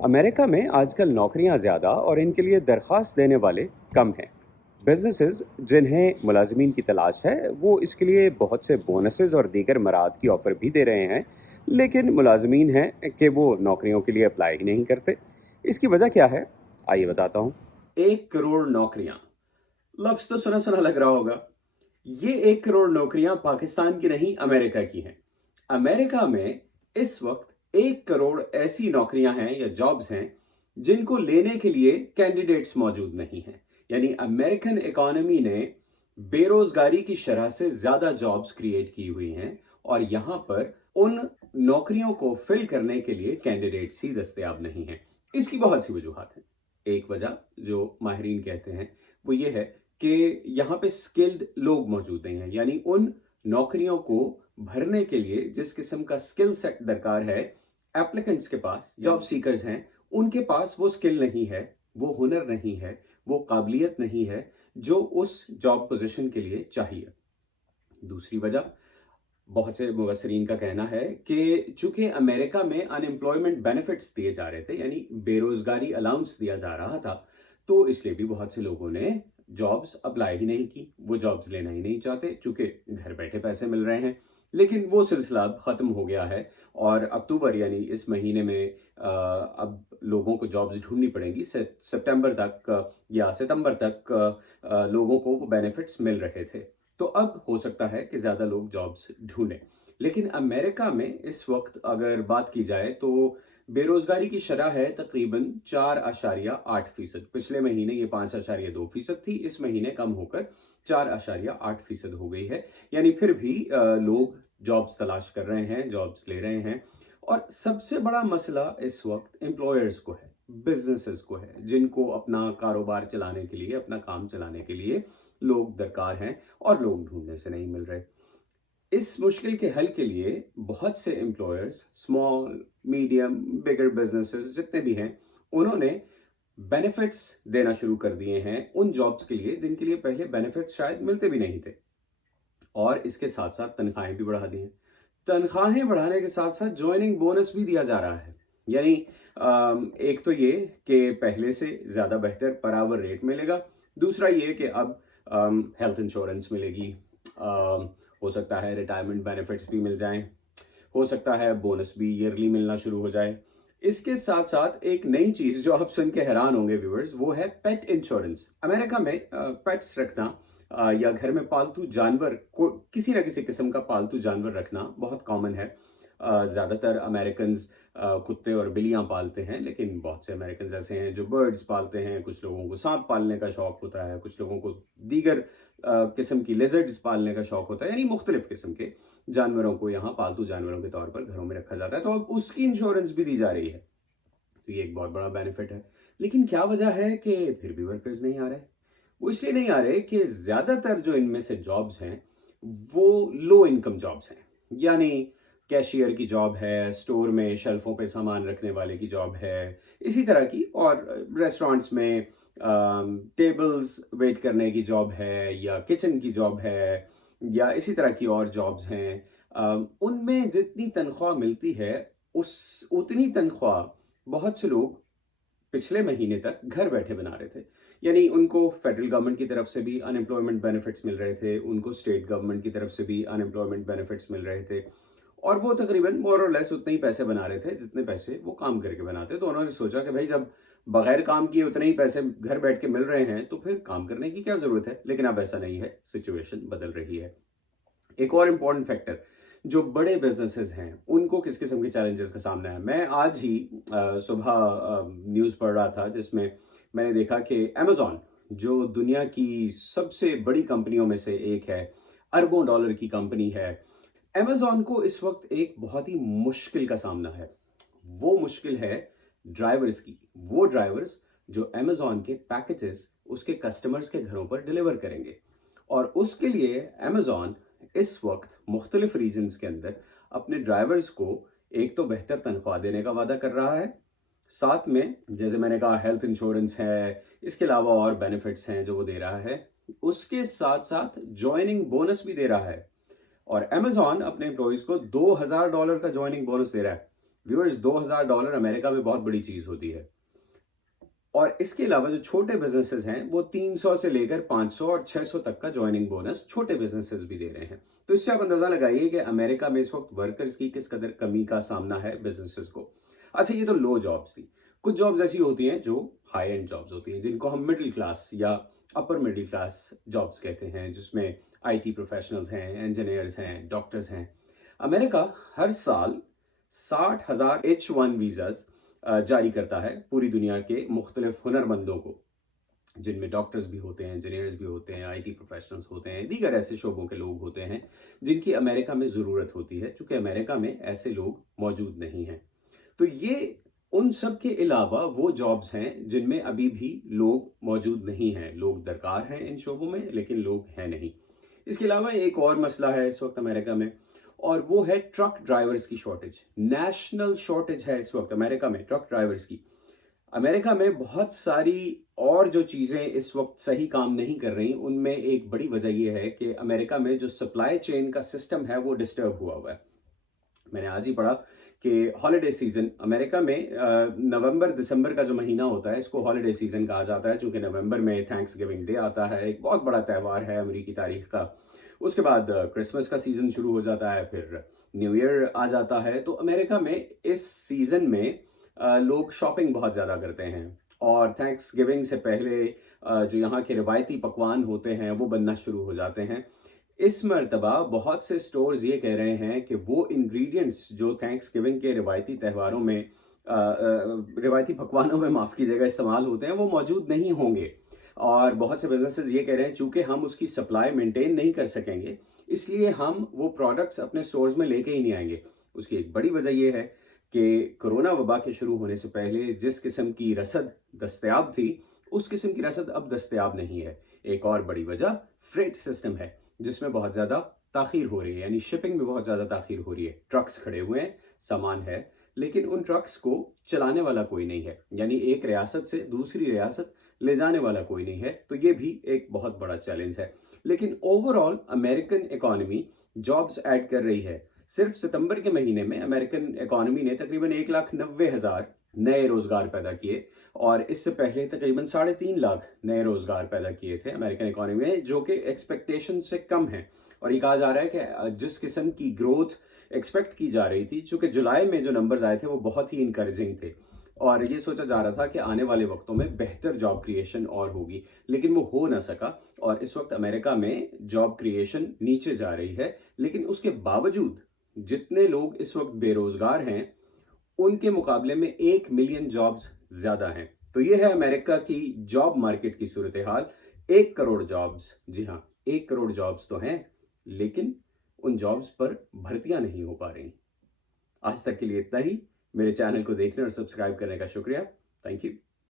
America में आजकल नौकरियां ज़्यादा और इनके लिए दरख्वास्त देने वाले कम हैं। बिजनेसेस जिन्हें मुलाजमीन की तलाश है वो इसके लिए बहुत से बोनसेस और दीगर मराद की ऑफ़र भी दे रहे हैं, लेकिन मुलाजमीन हैं कि वो नौकरियों के लिए अप्लाई ही नहीं करते। इसकी वजह क्या है? आइए बताता हूँ। 1 करोड़ नौकरियां। लफ्ज तो सुना सुना लग रहा होगा। ये 1 करोड़ नौकरियां पाकिस्तान की नहीं, अमेरिका की हैं। अमेरिका में इस वक्त 1 करोड़ ऐसी नौकरियां हैं या जॉब्स हैं जिनको लेने के लिए कैंडिडेट्स मौजूद नहीं हैं। यानी अमेरिकन इकोनॉमी ने बेरोजगारी की शरह से ज्यादा जॉब्स क्रिएट की हुई हैं और यहां पर उन नौकरियों को फिल करने के लिए कैंडिडेट्स ही दस्तयाब नहीं हैं। इसकी बहुत सी वजूहात हैं। एक वजह जो माहिरीन कहते हैं वो ये है कि यहाँ पे स्किल्ड लोग मौजूद नहीं हैं। यानी उन नौकरियों को भरने के लिए जिस किस्म का स्किल सेट दरकार है, एप्लीकेंट्स के पास, जॉब सीकर्स हैं, उनके पास वो स्किल नहीं है, वो हुनर नहीं है, वो काबिलियत नहीं है जो उस जॉब पोजीशन के लिए चाहिए। दूसरी वजह, बहुत से मुबसरीन का कहना है कि चूंकि अमेरिका में अनएम्प्लॉयमेंट बेनिफिट्स दिए जा रहे थे, यानी बेरोजगारी अलाउंस दिया जा रहा था, तो इसलिए भी बहुत से लोगों ने जॉब्स अप्लाई ही नहीं की। वो जॉब्स लेना ही नहीं चाहते चूंकि घर बैठे पैसे मिल रहे हैं। लेकिन वो सिलसिला अब खत्म हो गया है और अक्टूबर यानी इस महीने में अब लोगों को जॉब्स ढूंढनी पड़ेंगी। सितंबर तक या सितंबर तक लोगों को वो बेनिफिट्स मिल रहे थे। तो अब हो सकता है कि ज्यादा लोग जॉब्स ढूंढें। लेकिन अमेरिका में इस वक्त अगर बात की जाए तो बेरोजगारी की शरह है तकरीबन 4.8%। पिछले महीने ये 5.2% थी, इस महीने कम होकर 4.8% हो गई है। यानी फिर भी लोग जॉब्स तलाश कर रहे हैं, जॉब्स ले रहे हैं। और सबसे बड़ा मसला इस वक्त एम्प्लॉयर्स को है, बिजनेसेस को है, जिनको अपना कारोबार चलाने के लिए, अपना काम चलाने के लिए लोग दरकार हैं और लोग ढूंढने से नहीं मिल रहे। इस मुश्किल के हल के लिए बहुत से एम्प्लॉयर्स, स्मॉल, मीडियम, बिगर बिजनेसेस जितने भी हैं, उन्होंने बेनिफिट्स देना शुरू कर दिए हैं उन जॉब्स के लिए जिनके लिए पहले बेनिफिट्स शायद मिलते भी नहीं थे। और इसके साथ साथ तनख्वाहें भी बढ़ा दी हैं। तनख्वाहें बढ़ाने के साथ साथ ज्वाइनिंग बोनस भी दिया जा रहा है। यानी एक तो ये कि पहले से ज्यादा बेहतर पर आवर रेट मिलेगा। दूसरा ये कि अब हेल्थ इंश्योरेंस मिलेगी। हो सकता है रिटायरमेंट बेनिफिट्स भी मिल जाएं। हो सकता है बोनस भी ईयरली मिलना शुरू हो जाए। इसके साथ साथ एक नई चीज जो आप सुन के हैरान होंगे व्यूअर्स, वो है पेट इंश्योरेंस। अमेरिका में पेट्स रखना या घर में पालतू जानवर को, किसी ना किसी किस्म का पालतू जानवर रखना बहुत कॉमन है। ज्यादातर अमेरिकन कुत्ते और बिल्लियां पालते हैं, लेकिन बहुत से अमेरिकन ऐसे हैं जो बर्ड्स पालते हैं। कुछ लोगों को सांप पालने का शौक होता है, कुछ लोगों को दीगर किस्म की लिजर्ड्स पालने का शौक होता है। यानी मुख्तलिफ किस्म के जानवरों को यहाँ पालतू जानवरों के तौर पर घरों में रखा जाता है, तो अब उसकी इंश्योरेंस भी दी जा रही है। तो ये एक बहुत बड़ा बेनिफिट है। लेकिन क्या वजह है कि फिर भी वर्कर्स नहीं आ रहे? वो इसलिए नहीं आ रहे कि ज्यादातर जो इनमें से जॉब्स हैं वो लो इनकम जॉब्स हैं। यानी कैशियर की जॉब है, स्टोर में शेल्फों पे सामान रखने वाले की जॉब है, इसी तरह की, और रेस्टोरेंट्स में टेबल्स वेट करने की जॉब है, या किचन की जॉब है, या इसी तरह की और जॉब्स हैं। उनमें जितनी तनख्वाह मिलती है उस उतनी तनख्वाह बहुत से लोग पिछले महीने तक घर बैठे बना रहे थे। यानी उनको फेडरल गवर्नमेंट की तरफ से भी अनएम्प्लॉयमेंट बेनिफिट्स मिल रहे थे, उनको स्टेट गवर्नमेंट की तरफ से भी अनएम्प्लॉयमेंट बेनिफिट्स मिल रहे थे, और वो तकरीबन मोर और लेस उतने ही पैसे बना रहे थे जितने पैसे वो काम करके बनाते। तो उन्होंने सोचा कि भाई जब बगैर काम किए उतने ही पैसे घर बैठ के मिल रहे हैं तो फिर काम करने की क्या जरूरत है। लेकिन अब ऐसा नहीं है, सिचुएशन बदल रही है। एक और इम्पॉर्टेंट फैक्टर, जो बड़े बिजनेसेस हैं उनको किस किस्म के चैलेंजेस का सामना है। मैं आज ही सुबह न्यूज़ पढ़ रहा था जिसमें मैंने देखा कि अमेजॉन, जो दुनिया की सबसे बड़ी कंपनियों में से एक है, अरबों डॉलर की कंपनी है, अमेजॉन को इस वक्त एक बहुत ही मुश्किल का सामना है। वो मुश्किल है ड्राइवर्स की। वो ड्राइवर्स जो अमेजॉन के पैकेजेस उसके कस्टमर्स के घरों पर डिलीवर करेंगे। और उसके लिए अमेजॉन इस वक्त मुख्तलिफ रीजन्स के अंदर अपने ड्राइवर्स को एक तो बेहतर तनख्वाह देने का वादा कर रहा है, साथ में जैसे मैंने कहा हेल्थ इंश्योरेंस है, इसके अलावा और बेनिफिट्स हैं जो वो दे रहा है, उसके साथ साथ ज्वाइनिंग बोनस भी दे रहा है। और अमेजॉन अपने एम्प्लॉइज को $2000 का ज्वाइनिंग बोनस दे रहा है। व्यूअर्स, $2000 अमेरिका में बहुत बड़ी चीज होती है। और इसके अलावा जो छोटे बिजनेसेस हैं वो 300 से लेकर 500 और 600 तक का ज्वाइनिंग बोनस छोटे बिजनेसेस भी दे रहे हैं। तो इससे आप अंदाजा लगाइए कि अमेरिका में इस वक्त वर्कर्स की किस कदर कमी का सामना है बिजनेसेस को। अच्छा, ये तो लो जॉब्स थी। कुछ जॉब्स ऐसी होती हैं जो हाई एंड जॉब्स होती हैं, जिनको हम मिडिल क्लास या अपर मिडिल क्लास जॉब्स कहते हैं, जिसमें आईटी प्रोफेशनल्स हैं, इंजीनियर्स हैं, डॉक्टर्स हैं। अमेरिका हर साल 60,000 H1 वीजाज जारी करता है पूरी दुनिया के मुख्तलिफ हुनरमंदों को, जिनमें डॉक्टर्स भी होते हैं, इंजीनियर्स भी होते हैं, आईटी प्रोफेशनल्स होते हैं, दीगर ऐसे शोबों के लोग होते हैं जिनकी अमेरिका में ज़रूरत होती है, चूंकि अमेरिका में ऐसे लोग मौजूद नहीं हैं। तो ये उन सब के अलावा वो जॉब्स हैं जिनमें अभी भी लोग मौजूद नहीं हैं। लोग दरकार हैं इन शोबों में, लेकिन लोग हैं नहीं। इसके अलावा एक और मसला है इस वक्त अमेरिका में, और वो है ट्रक ड्राइवर्स की शॉर्टेज। नेशनल शॉर्टेज है इस वक्त अमेरिका में ट्रक ड्राइवर्स की। अमेरिका में बहुत सारी और जो चीजें इस वक्त सही काम नहीं कर रही, उनमें एक बड़ी वजह यह है कि अमेरिका में जो सप्लाई चेन का सिस्टम है वो डिस्टर्ब हुआ हुआ है। मैंने आज ही पढ़ा कि हॉलिडे सीजन अमेरिका में नवंबर दिसंबर का जो महीना होता है, इसको हॉलिडे सीजन कहा जाता है, क्योंकि नवंबर में थैंक्स गिविंग डे आता है, एक बहुत बड़ा त्यौहार है अमेरिकी तारीख का। उसके बाद क्रिसमस का सीजन शुरू हो जाता है, फिर न्यू ईयर आ जाता है। तो अमेरिका में इस सीजन में लोग शॉपिंग बहुत ज़्यादा करते हैं, और थैंक्स गिविंग से पहले जो यहाँ के रिवायती पकवान होते हैं वो बनना शुरू हो जाते हैं। इस मर्तबा बहुत से स्टोर्स ये कह रहे हैं कि वो इंग्रेडिएंट्स जो थैंक्स गिविंग के रिवायती त्योहारों में रिवायती पकवानों में, माफ़ कीजिएगा, इस्तेमाल होते हैं, वो मौजूद नहीं होंगे। और बहुत से बिजनेसेस ये कह रहे हैं चूंकि हम उसकी सप्लाई मेंटेन नहीं कर सकेंगे, इसलिए हम वो प्रोडक्ट्स अपने स्टोर्स में लेके ही नहीं आएंगे। उसकी एक बड़ी वजह यह है कि कोरोना वबा के शुरू होने से पहले जिस किस्म की रसद दस्तयाब थी, उस किस्म की रसद अब दस्तयाब नहीं है। एक और बड़ी वजह फ्रेट सिस्टम है, जिसमें बहुत ज़्यादा ताखीर हो रही है, यानी शिपिंग में बहुत ज़्यादा ताखीर हो रही है। ट्रक्स खड़े हुए हैं, सामान है, लेकिन उन ट्रक्स को चलाने वाला कोई नहीं है, यानी एक रियासत से दूसरी रियासत ले जाने वाला कोई नहीं है। तो ये भी एक बहुत बड़ा चैलेंज है। लेकिन overall American economy jobs add कर रही है। सिर्फ सितंबर के महीने में अमेरिकन इकोनॉमी ने तकरीबन 1,90,000 नए रोजगार पैदा किए, और इससे पहले तकरीबन 3.5 लाख नए रोजगार पैदा किए थे अमेरिकन इकोनॉमी ने, जो कि एक्सपेक्टेशन से कम है। और ये कहा जा रहा है कि जिस किस्म की ग्रोथ एक्सपेक्ट की जा रही थी, चूंकि जुलाई में जो नंबर्स आए थे वो बहुत ही इनकरेजिंग थे, और ये सोचा जा रहा था कि आने वाले वक्तों में बेहतर जॉब क्रिएशन और होगी, लेकिन वो हो ना सका। और इस वक्त अमेरिका में जॉब क्रिएशन नीचे जा रही है। लेकिन उसके बावजूद जितने लोग इस वक्त बेरोजगार हैं, उनके मुकाबले में 1 मिलियन जॉब्स ज्यादा हैं। तो ये है अमेरिका की जॉब मार्केट की सूरत हाल। 1 करोड़ जॉब्स, जी हाँ, 1 करोड़ जॉब्स तो हैं, लेकिन उन जॉब्स पर भर्तियां नहीं हो पा रही। आज तक के लिए इतना ही। मेरे चैनल को देखने और सब्सक्राइब करने का शुक्रिया। Thank you.